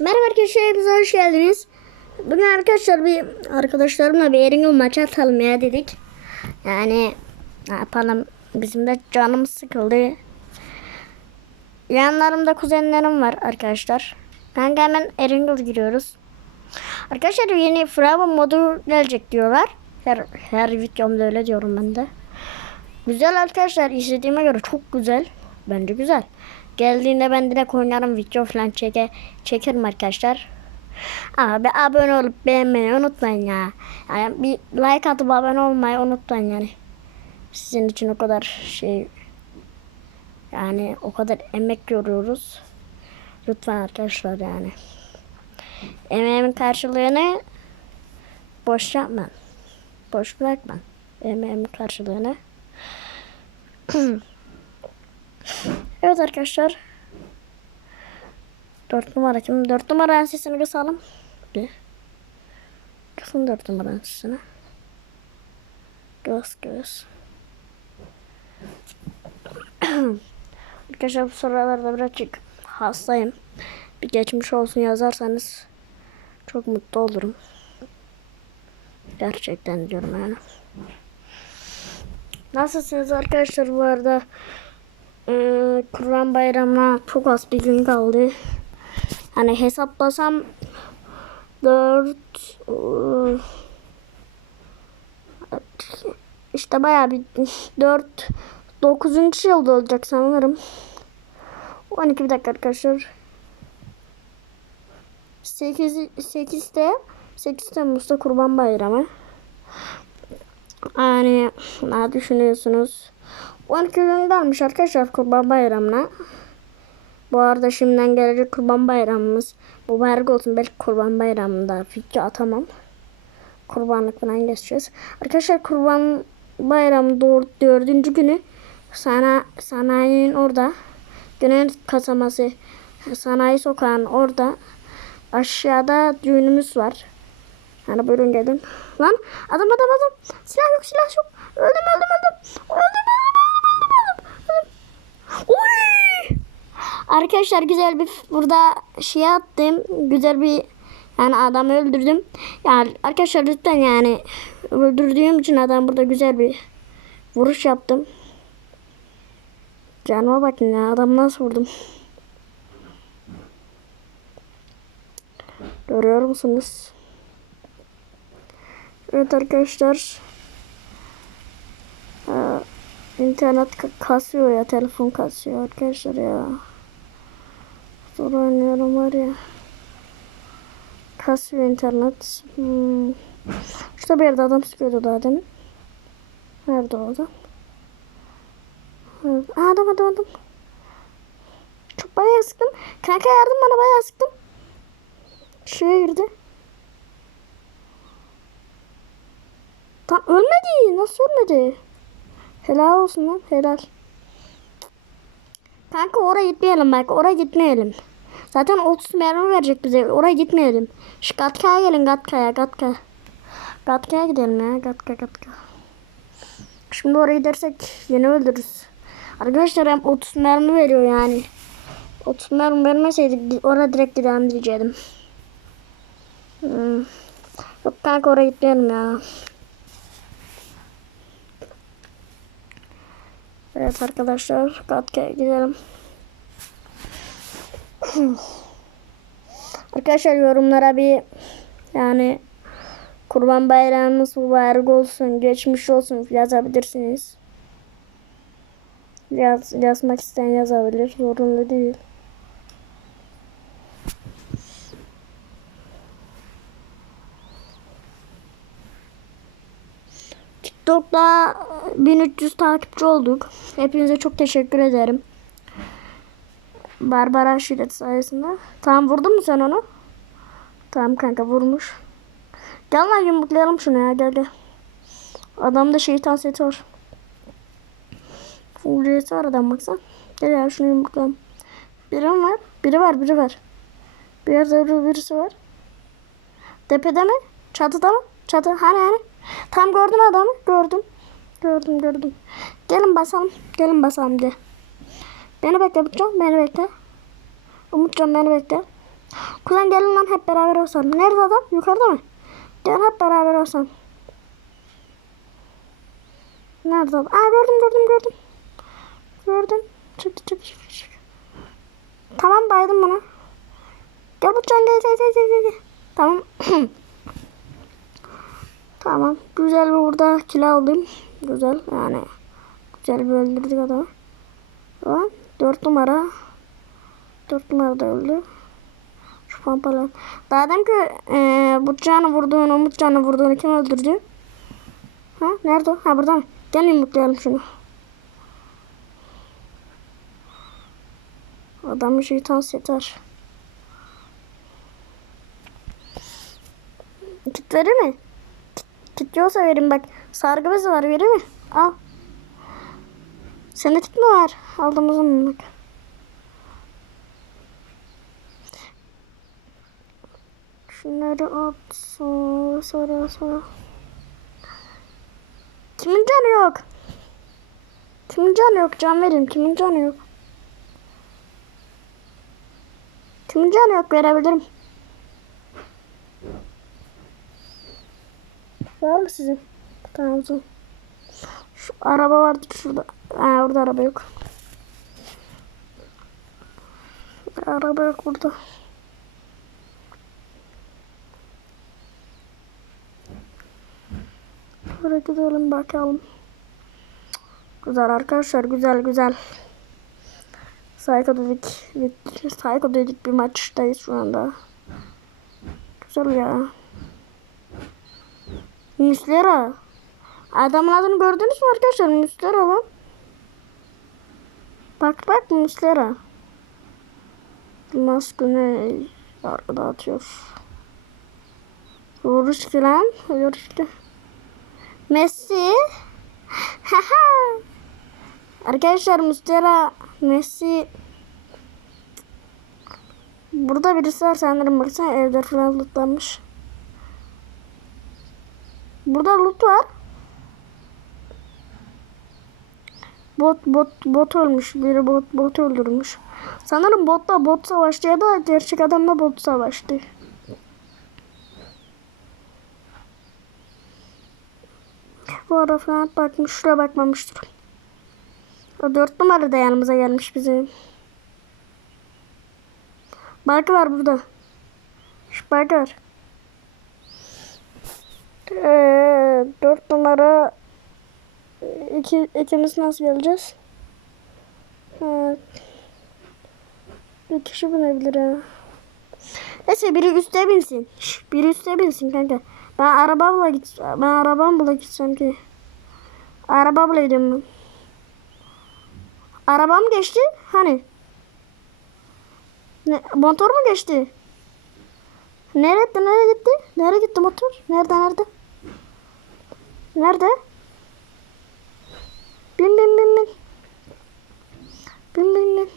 Merhaba arkadaşlar, hepinize hoş geldiniz. Bugün arkadaşlar bir arkadaşlarımla bir Eringil maçı atalım ya dedik. Yani ne yapalım bizim de canımız sıkıldı. Yanlarımda kuzenlerim var arkadaşlar. Kanka hemen Eringil giriyoruz. Arkadaşlar yeni Bravo modu gelecek diyorlar. Her, her videomda öyle diyorum ben de. Güzel arkadaşlar izlediğime göre çok güzel. Bence güzel. Geldiğinde ben direkt oynarım video falan çeke, çekerim arkadaşlar. Ama bir abone olup beğenmeyi unutmayın ya. Yani bir like atıp abone olmayı unutmayın yani. Sizin için o kadar şey yani o kadar emek yoruyoruz. Lütfen arkadaşlar yani. Emeğimin karşılığını boş yapma. Boş bırakma. Emeğimin karşılığını. evet arkadaşlar. Dört numara kim? Dört numara sesini kısalım. Bir. Kısın dört numara sesini. Göz göz. arkadaşlar bu sıralarda birazcık hastayım. Bir geçmiş olsun yazarsanız çok mutlu olurum. Gerçekten diyorum yani. Nasılsınız arkadaşlar bu arada? Ee, Kurban Bayramı'na çok az bir gün kaldı. Hani hesaplasam 4 işte bayağı bir 4 9. yılda olacak sanırım. 12 bir dakika arkadaşlar. 8 8'te 8 Temmuz'da Kurban Bayramı. Yani ne düşünüyorsunuz? 12 gün kalmış arkadaşlar Kurban Bayramı'na. Bu arada şimdiden gelecek Kurban Bayramımız. Mübarek olsun belki Kurban Bayramı'nda video atamam. Kurbanlık falan geçeceğiz. Arkadaşlar Kurban Bayramı dördüncü günü sana sanayinin orada Güney kasaması sanayi sokağın orada aşağıda düğünümüz var. Hani buyurun gelin. Lan adam adam adam. Silah yok silah yok. Öldüm. Öldüm öldüm öldüm öldüm. Uy! Arkadaşlar güzel bir burada şey attım. Güzel bir yani adamı öldürdüm. Yani arkadaşlar lütfen yani öldürdüğüm için adam burada güzel bir vuruş yaptım. Canıma bakın ya adam nasıl vurdum. Görüyor musunuz? Evet arkadaşlar. İnternet ka- kasıyor ya. Telefon kasıyor arkadaşlar ya. Zor oynuyorum var ya. Kasıyor internet. Hmm. İşte bir yerde adam sıkıyordu daha demin. Nerede o adam? Aa, adam adam adam. Çok bayağı sıktım. Kanka yardım bana bayağı sıktım. Şuraya girdi. Tam ölmedi. Nasıl ölmedi? Helal olsun lan. Helal. Kanka oraya gitmeyelim bak. Oraya gitmeyelim. Zaten 30 mermi verecek bize. Oraya gitmeyelim. Şu Gatka'ya gelin Gatka'ya. Gatka. Gatka'ya gidelim ya. Gatka Gatka. Şimdi oraya gidersek yeni öldürürüz. Arkadaşlar hem 30 mermi veriyor yani. 30 mermi vermeseydik oraya direkt gidelim diyecektim. Hmm. Yok kanka oraya gitmeyelim ya. Evet arkadaşlar Gatka'ya gidelim. arkadaşlar yorumlara bir yani Kurban Bayramımız mübarek olsun, geçmiş olsun yazabilirsiniz. Yaz, yazmak isteyen yazabilir, zorunlu değil. TikTok'ta 1300 takipçi olduk. Hepinize çok teşekkür ederim. Barbara Şiret sayesinde. Tamam vurdun mu sen onu? Tamam kanka vurmuş. Gel lan yumruklayalım şunu ya gel gel. Adamda şeytan seti var. Fulliyeti var adam baksan. Gel ya şunu yumruklayalım. Biri var? Biri var biri var. Bir yerde bir- birisi var. Tepede mi? Çatıda mı? Çatı hani hani. Tam gördüm adamı. Gördüm. Gördüm gördüm. Gelin basalım. Gelin basalım de. Beni bekle Umutcan. Beni bekle. Umutcan beni bekle. Kuzen gelin lan hep beraber olsan. Nerede adam? Yukarıda mı? Gel hep beraber olsan. Nerede adam? Aa gördüm gördüm gördüm. Gördüm. Çıktı çıktı çıktı. çıktı. Tamam baydım bunu. Gel Burçan gel gel gel gel gel. Tamam. tamam. Güzel bir burada kill aldım. Güzel yani. Güzel bir öldürdük adamı. Tamam. Dört numara. Dört numara da öldü. Şu pampalan. Daha ki e, Burçan'ı vurduğunu, Umutcan'ı vurduğunu kim öldürdü? Ha? Nerede o? Ha burada mı? Gel yumruklayalım şunu. Adamın şeytan seter. Kit verir mi? Kit yoksa verin bak. Sargı bezi var verir mi? Al. Sende kit mi var? O zaman bak. Şunları at. Sonra sonra sonra. Kimin canı yok? Kimin canı yok? Can verin. Kimin canı yok? Kimin canı yok? Verebilirim. Var mı sizin? Tamam. Şu araba vardı şurada. Ha, orada araba yok. Araba yok burada. Buraya gidelim bakalım. Güzel arkadaşlar güzel güzel. Psycho dedik. Psycho dedik bir maçtayız şu anda. Güzel ya. Muslera. Adamın adını gördünüz mü arkadaşlar? Muslera lan. Bak bak Muslera. Yılmaz Güney arkada atıyor. Vuruş lan. Vuruş Messi. Haha. Arkadaşlar Muslera Messi Burada birisi var sanırım baksana evde falan lootlanmış. Burada loot var. Bot bot bot ölmüş. Biri bot bot öldürmüş. Sanırım botla bot savaştı ya da gerçek adamla bot savaştı. Bu ara falan bakmış. Şuraya bakmamıştır. O dört numara da yanımıza gelmiş bizim. Barkı var burada. Şu barkı var. Ee, dört numara iki, ikimiz nasıl geleceğiz? Evet. Bir kişi binebilir ha. Neyse biri üstte binsin. Biri üstte binsin kanka. Ben arabamla git ben arabamla gitsem ki. Arabamla gidiyorum ben. Arabam geçti. Hani? Ne, motor mu geçti? Nerede? Nereye gitti? Nereye gitti motor? Nerede? Nerede? Nerede? Bin bin bin bin. Bin bin bin.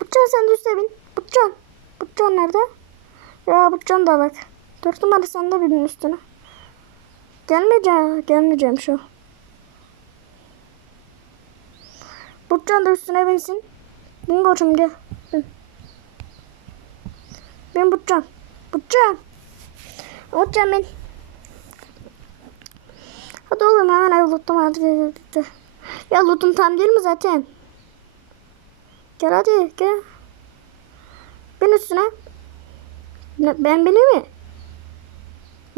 Butcan sen de üstüne bin. Butcan. Butcan nerede? Ya Butcan da bak. Dört numara sen de binin üstüne. Gelmeyeceğim. Gelmeyeceğim şu. Butcan da üstüne binsin. Bin koçum gel. Bin. Bin Butcan. Butcan. Butcan bin. Hadi oğlum hemen ev lootum hadi. Ya lootum tam değil mi zaten? Gel hadi gel. Bin üstüne. Ne, ben bineyim mi?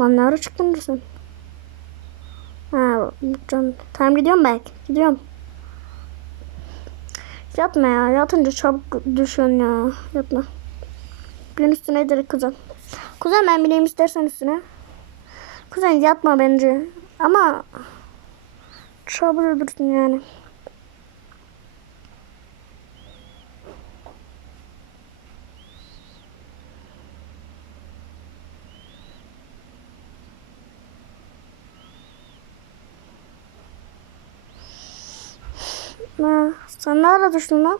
Lan ne ara çıktın sen? Ha Butcan. Tamam gidiyorum ben. Gidiyorum. Yatma ya. Yatınca çabuk düşün ya. Yatma. Bin üstüne direkt kuzen. Kuzen ben bineyim istersen üstüne. Kuzen yatma bence. Ama çabuk ölürsün yani. Ha, sen nerede düştün lan?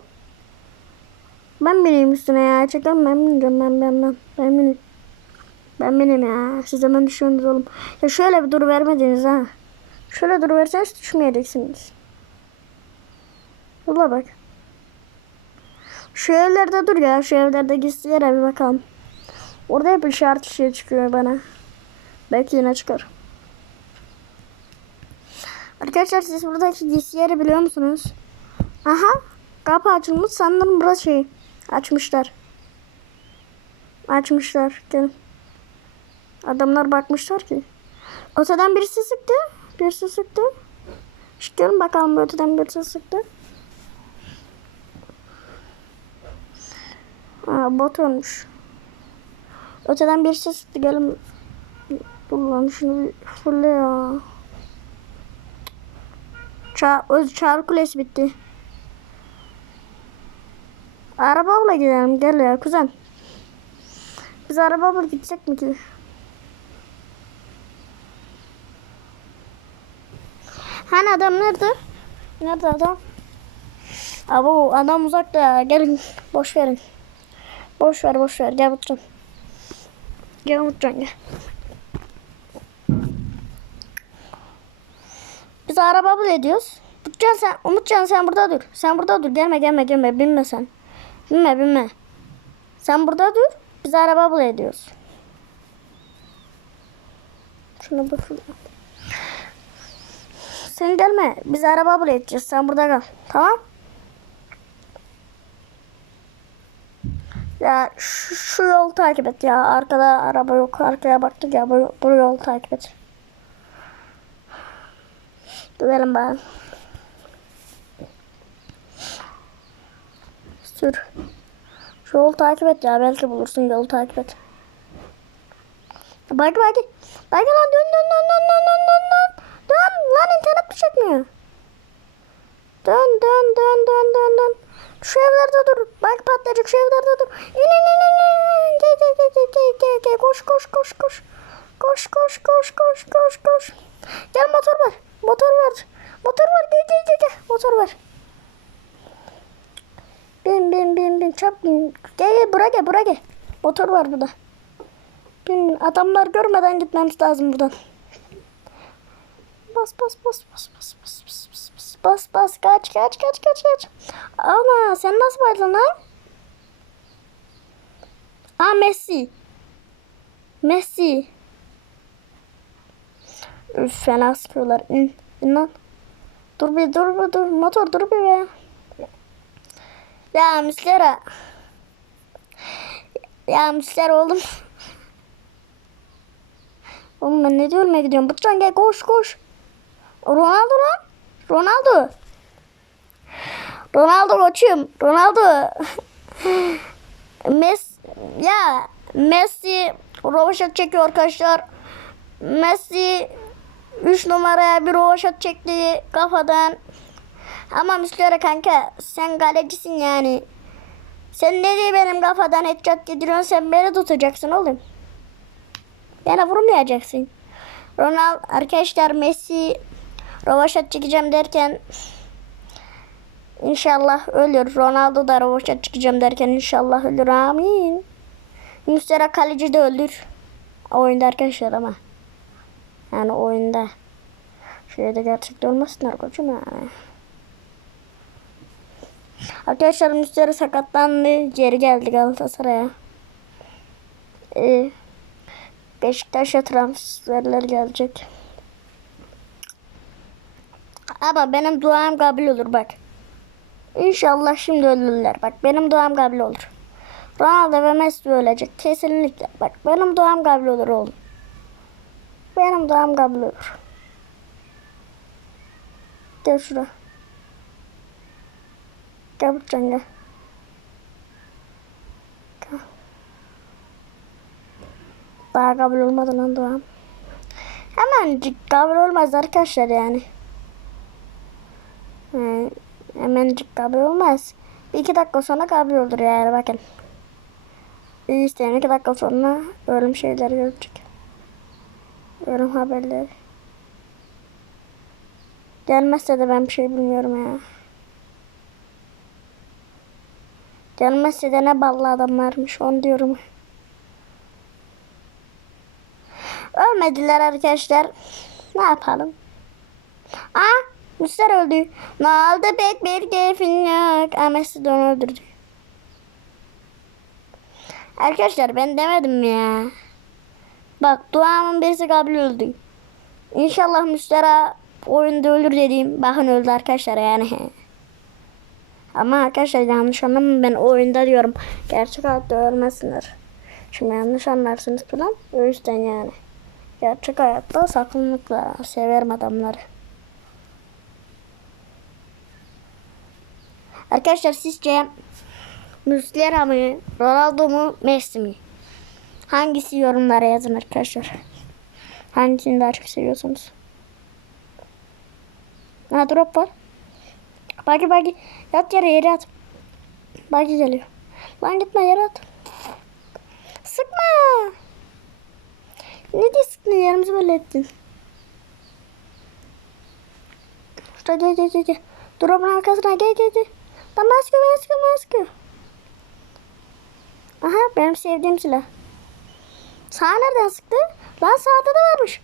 Ben bineyim üstüne ya. Çekelim ben bineceğim ben ben ben. Ben bineyim. Ben benim ya. Siz hemen düşüyorsunuz oğlum. Ya şöyle bir dur vermediniz ha. Şöyle dur verseniz düşmeyeceksiniz. Yola bak. Şu evlerde dur ya. Şu evlerde gizlilere bir bakalım. Orada hep işaret şey çıkıyor bana. Belki yine çıkar. Arkadaşlar siz buradaki gizli yeri biliyor musunuz? Aha. Kapı açılmış. Sanırım burası şey. Açmışlar. Açmışlar. Gelin. Adamlar bakmışlar ki. Öteden birisi sıktı. Birisi sıktı. Gelin bakalım öteden birisi sıktı. Aa, bot ölmüş. Öteden birisi sıktı. Gelin. Lan şunu fulle ya. Ça öz çağrı kulesi bitti. Arabamla gidelim gel ya kuzen. Biz arabamla gitsek mi ki? Adam nerede? Nerede adam? Abo adam uzakta ya. Gelin boş verin. Boş ver boş ver. Gel Mutcan. Gel Mutcan gel. Biz araba bul ediyoruz. Umutcan sen, Umutcan sen burada dur. Sen burada dur. Gelme gelme gelme. Binme sen. Binme binme. Sen burada dur. Biz araba bul ediyoruz. Şuna bak. Sen gelme. Biz araba bul edeceğiz. Sen burada kal. Tamam? Ya şu, şu yolu takip et ya. Arkada araba yok. Arkaya baktık ya. Bu, bu yolu takip et. Gidelim ben. Sür. Şu yolu takip et ya. Belki bulursun yolu takip et. Bak bak. Bak lan dön dön dön dön dön dön dön Dön lan internet mi çekmiyor? Dön dön dön dön dön dön. Şu evlerde dur. Bak patlayacak şu evlerde dur. İn in in in in. Gel gel gel gel gel gel gel. Koş koş koş koş. Koş koş koş koş koş koş. Gel motor ver. Motor ver. Motor ver. Gel gel gel gel. Motor ver. Bin bin bin bin. Çap bin. Gel gel buraya gel buraya gel. Motor var burada. Bin. Adamlar görmeden gitmemiz lazım buradan. Bas bas bas bas bas bas bas bas bas bas bas kaç kaç kaç kaç kaç. Ana sen nasıl baydın lan? Aa Messi. Messi. Üf fena sıkıyorlar. İn. Dur bir dur bir dur. Motor dur bir be. Ya Müslera. Ya Müslera oğlum. Oğlum ben ne diyorum gidiyorum. Bıçan gel koş koş. Ronaldo lan. Ronaldo. Ronaldo koçum. Ronaldo. Messi ya Messi rovaşat çekiyor arkadaşlar. Messi 3 numaraya bir rovaşat çekti kafadan. Ama Müslüre kanka sen galecisin yani. Sen ne diye benim kafadan headshot yediriyorsun sen beni tutacaksın oğlum. Bana vurmayacaksın. Ronaldo arkadaşlar Messi rovaşat çekeceğim derken inşallah ölür. Ronaldo da rovaşat çıkacağım derken inşallah ölür. Amin. Müslüre kaleci de ölür. Oyunda arkadaşlar ama. Yani oyunda. Şöyle gerçekte olmasınlar koçum yani. Arkadaşlar Müslüre sakatlandı. Geri geldi Galatasaray'a. Ee, Beşiktaş'a transferler gelecek. Ama benim duam kabul olur bak. İnşallah şimdi ölürler. Bak benim duam kabul olur. Ronaldo ve Messi ölecek. Kesinlikle. Bak benim duam kabul olur oğlum. Benim duam kabul olur. Gel şuraya. Gel buradan gel. Daha kabul olmadı lan duam. Hemencik kabul olmaz arkadaşlar yani hemencik kabul olmaz. Bir iki dakika sonra kabul olur yani bakın. İşte iki dakika sonra ölüm şeyleri görecek. Ölüm haberleri. Gelmezse de ben bir şey bilmiyorum ya. Gelmezse de ne ballı adam varmış onu diyorum. Ölmediler arkadaşlar. Ne yapalım? Aa Müster öldü. Oldu pek bir keyfin yok. Messi de onu öldürdü. Arkadaşlar ben demedim ya. Bak duamın birisi kabul öldü. İnşallah Müstera oyunda ölür dediğim. Bakın öldü arkadaşlar yani. Ama arkadaşlar yanlış anlamayın ben oyunda diyorum. Gerçek hayatta ölmesinler. Şimdi yanlış anlarsınız falan. O yüzden yani. Gerçek hayatta sakınlıkla severim adamları. Arkadaşlar sizce Muslera mı, Ronaldo mu, Messi mi? Hangisi yorumlara yazın arkadaşlar. Hangisini daha çok seviyorsunuz? Ha drop var. Bagi bagi. Yat yere yere at. Bagi geliyor. Lan gitme yere at. Sıkma. Ne diye sıktın yerimizi böyle ettin. Şurada gel gel gel. Drop'un arkasına gel gel gel. Lan maske maske maske. Aha benim sevdiğim silah. Sağ nereden sıktı? Lan sağda da varmış.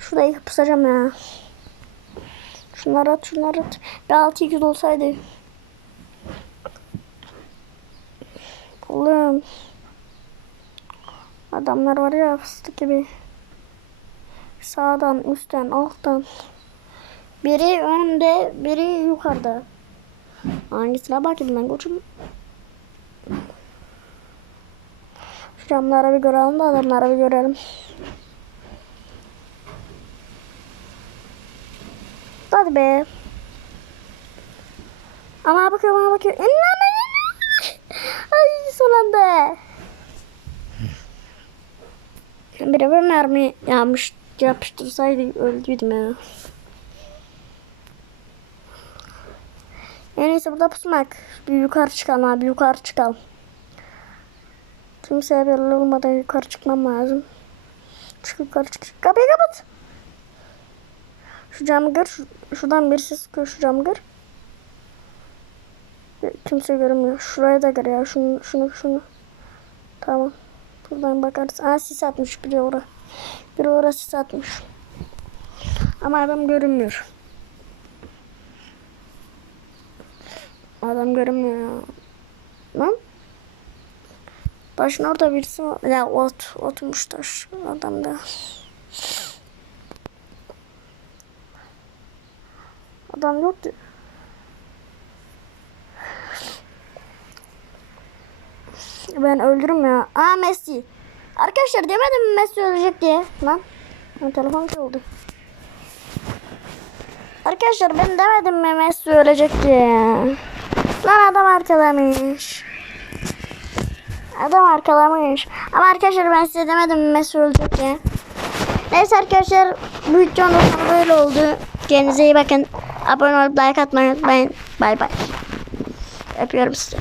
Şurayı pusacağım ya. Şunları at şunları at. Bir 6 2 olsaydı. Oğlum. Adamlar var ya fıstık gibi. Sağdan, üstten, alttan. Biri önümde, biri yukarıda. Hangisine bakayım ben koçum? Şu camlara bir görelim de adamlara bir görelim. Hadi be. Ama bakıyorum ama bakıyorum. İnanın Ay son anda. Biri bir mermi yapmış, yapıştırsaydı öldüydüm ya. En iyisi burada pusmak. Bir yukarı çıkalım abi yukarı çıkalım. Kimseye belli olmadan yukarı çıkmam lazım. Çık yukarı çık. Kapıyı kapat. Şu camı gör. Şu, şuradan birisi sıkıyor şu camı gör. Kimse görünmüyor. Şuraya da gör ya. Şunu şunu şunu. Tamam. Buradan bakarız. Aa sis atmış biri oraya. Biri oraya sis atmış. Ama adam görünmüyor. Adam görünmüyor ya. Lan. Taşın orada birisi var. Ya ot. Otmuş taş. Adamda. Adam yoktu. Ben öldürürüm ya. Aa Messi. Arkadaşlar demedim mi Messi ölecek diye. Lan. Ha, telefon çaldı. Arkadaşlar ben demedim mi Messi ölecek diye. Lan adam arkalamış. Adam arkalamış. Ama arkadaşlar ben size demedim Messi ölecek diye. Neyse arkadaşlar videonun sonu böyle oldu. Kendinize iyi bakın. Abone olup like atmayı unutmayın. Bay bay. Öpüyorum sizi.